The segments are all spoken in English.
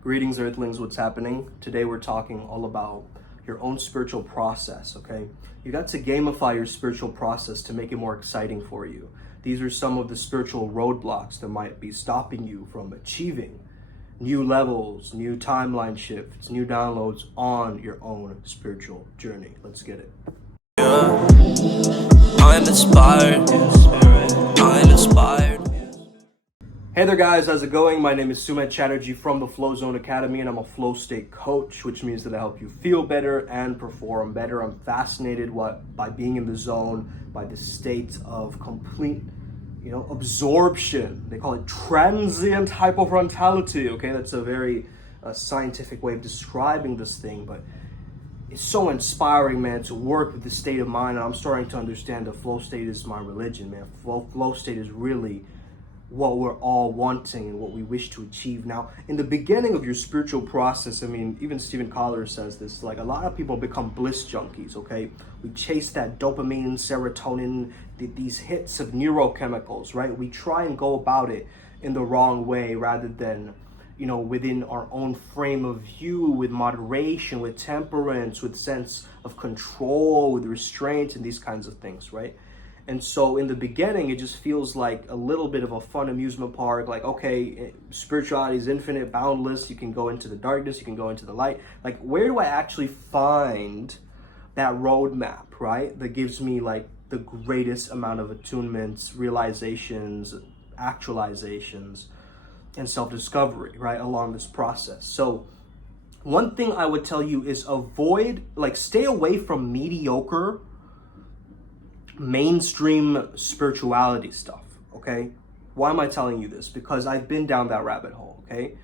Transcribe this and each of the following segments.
Greetings, Earthlings. What's happening? Today we're talking all about your own spiritual process, okay? You got to gamify your spiritual process to make it more exciting for you. These are some of the spiritual roadblocks that might be stopping you from achieving new levels, new timeline shifts, new downloads on your own spiritual journey. Let's get it. Yeah, I'm inspired. I'm inspired. Hey there guys, how's it going? My name is Sumit Chatterjee from the Flow Zone Academy, and I'm a flow state coach, which means that I help you feel better and perform better. I'm fascinated by being in the zone, by the state of complete, absorption. They call it transient hypofrontality, okay? That's a very scientific way of describing this thing, but it's so inspiring, man, to work with the state of mind, and I'm starting to understand the flow state is my religion, man. Flow state is really what we're all wanting and what we wish to achieve. Now, in the beginning of your spiritual process, even Stephen Collier says this, like a lot of people become bliss junkies, okay? We chase that dopamine, serotonin, these hits of neurochemicals, right? We try and go about it in the wrong way rather than, within our own frame of view, with moderation, with temperance, with sense of control, with restraint, and these kinds of things, right? And so in the beginning, it just feels like a little bit of a fun amusement park. Like, okay, spirituality is infinite, boundless. You can go into the darkness, you can go into the light. Like, where do I actually find that roadmap, right? That gives me like the greatest amount of attunements, realizations, actualizations, and self-discovery, right, along this process. So one thing I would tell you is stay away from mediocre mainstream spirituality stuff, okay? Why am I telling you this? Because I've been down that rabbit hole, okay?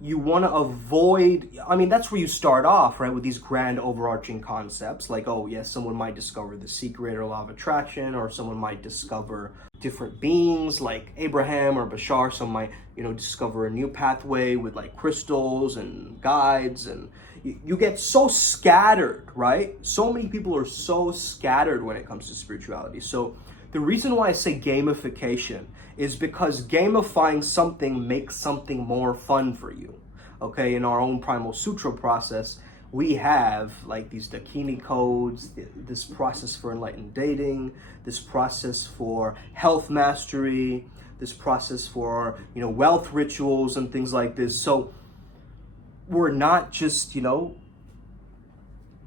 You want to avoid, that's where you start off, right? With these grand overarching concepts like, oh yes, someone might discover the secret or law of attraction, or someone might discover different beings like Abraham or Bashar. Some might, discover a new pathway with like crystals and guides, and you get so scattered, right? So many people are so scattered when it comes to spirituality. So the reason why I say gamification is because gamifying something makes something more fun for you. Okay, in our own Primal Sutra process, we have like these Dakini codes, this process for enlightened dating, this process for health mastery, this process for, wealth rituals and things like this. So we're not just,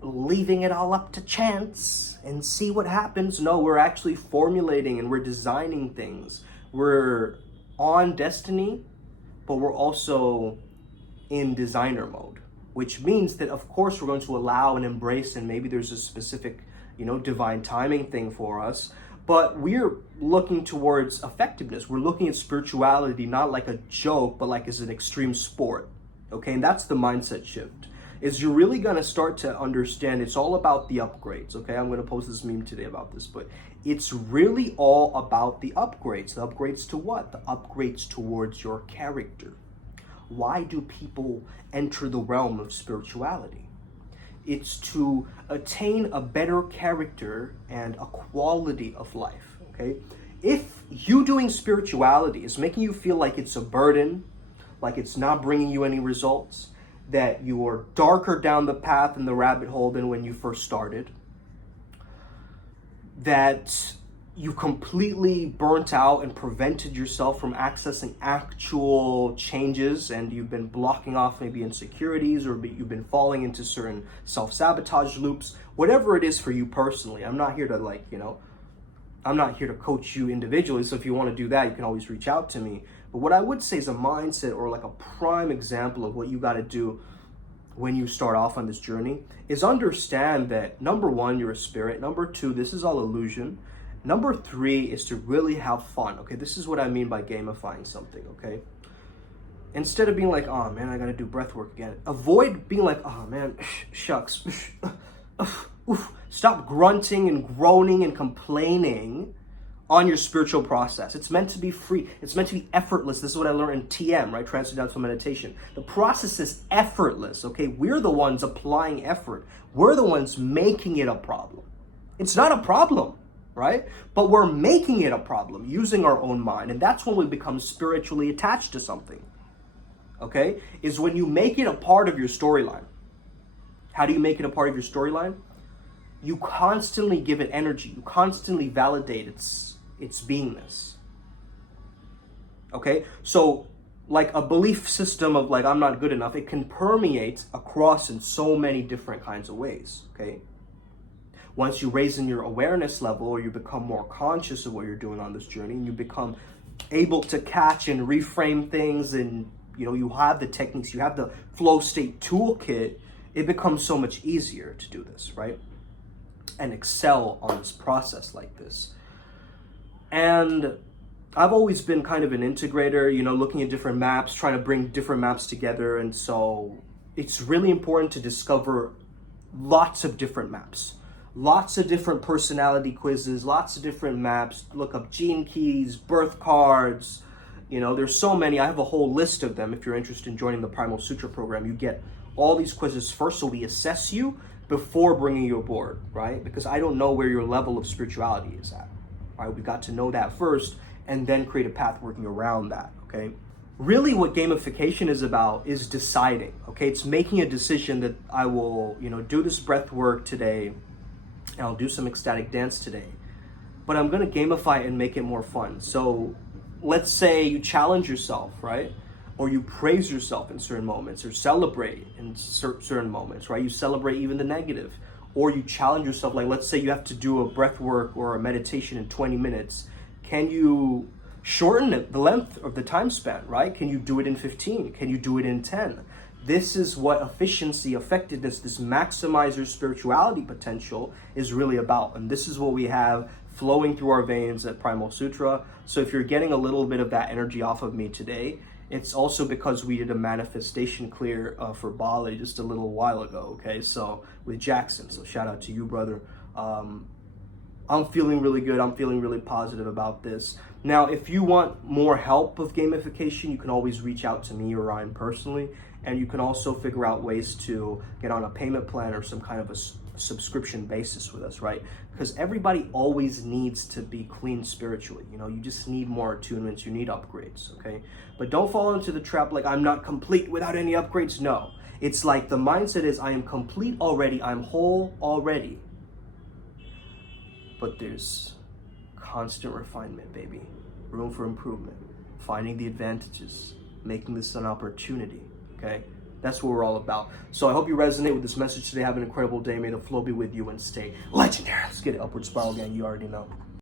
leaving it all up to chance and see what happens. No, we're actually formulating and we're designing things. We're on destiny, but we're also in designer mode, which means that of course we're going to allow and embrace, and maybe there's a specific, divine timing thing for us, but we're looking towards effectiveness. We're looking at spirituality not like a joke, but like as an extreme sport. Okay, and that's the mindset shift. Is you're really gonna start to understand it's all about the upgrades. Okay, I'm gonna post this meme today about this, but it's really all about the upgrades. The upgrades to what? The upgrades towards your character. Why do people enter the realm of spirituality? It's to attain a better character and a quality of life. Okay, if you doing spirituality is making you feel like it's a burden, like it's not bringing you any results, that you are darker down the path in the rabbit hole than when you first started, that you completely burnt out and prevented yourself from accessing actual changes, and you've been blocking off maybe insecurities, or you've been falling into certain self-sabotage loops, whatever it is for you personally. I'm not here to I'm not here to coach you individually, so if you want to do that, you can always reach out to me. But what I would say is a mindset, or like a prime example of what you got to do when you start off on this journey, is understand that number one, you're a spirit. Number two, this is all illusion. Number three is to really have fun. Okay, this is what I mean by gamifying something, okay? Instead of being like, oh man, I got to do breath work again. Avoid being like, oh man, shucks. Stop grunting and groaning and complaining on your spiritual process. It's meant to be free. It's meant to be effortless. This is what I learned in TM, right? Transcendental Meditation. The process is effortless, okay? We're the ones applying effort. We're the ones making it a problem. It's not a problem, right? But we're making it a problem using our own mind. And that's when we become spiritually attached to something. okay, is when you make it a part of your storyline. How do you make it a part of your storyline? You constantly give it energy. You constantly validate its beingness. Okay? So, like a belief system of like, I'm not good enough, it can permeate across in so many different kinds of ways. Okay? Once you raise in your awareness level, or you become more conscious of what you're doing on this journey, and you become able to catch and reframe things, and you have the techniques, you have the flow state toolkit, it becomes so much easier to do this, right? And excel on this process like this. And I've always been kind of an integrator, looking at different maps, trying to bring different maps together. And so it's really important to discover lots of different maps, lots of different personality quizzes, lots of different maps. Look up gene keys, birth cards. There's so many. I have a whole list of them. If you're interested in joining the Primal Sutra program, you get all these quizzes first, so we assess you before bringing you aboard, right? Because I don't know where your level of spirituality is at, right? We got to know that first, and then create a path working around that, okay? Really what gamification is about is deciding, okay? It's making a decision that I will, do this breath work today, and I'll do some ecstatic dance today, but I'm gonna gamify it and make it more fun. So let's say you challenge yourself, right? Or you praise yourself in certain moments, or celebrate in certain moments, right? You celebrate even the negative. Or you challenge yourself, like let's say you have to do a breath work or a meditation in 20 minutes. Can you shorten it, the length of the time span, right? Can you do it in 15? Can you do it in 10? This is what efficiency, effectiveness, this maximize your spirituality potential is really about. And this is what we have flowing through our veins at Primal Sutra. So if you're getting a little bit of that energy off of me today, it's also because we did a manifestation clear for Bali just a little while ago, okay? So with Jackson, so shout out to you, brother. I'm feeling really good. I'm feeling really positive about this. Now, if you want more help with gamification, you can always reach out to me or Ryan personally, and you can also figure out ways to get on a payment plan or some kind of a subscription basis with us, right? Because everybody always needs to be clean spiritually. You just need more attunements, you need upgrades, okay? But don't fall into the trap like I'm not complete without any upgrades. No, it's like the mindset is I am complete already, I'm whole already. But there's constant refinement, baby. Room for improvement, finding the advantages, making this an opportunity, okay? That's what we're all about. So I hope you resonate with this message today. Have an incredible day. May the flow be with you and stay legendary. Let's get it. Upward spiral gang. You already know.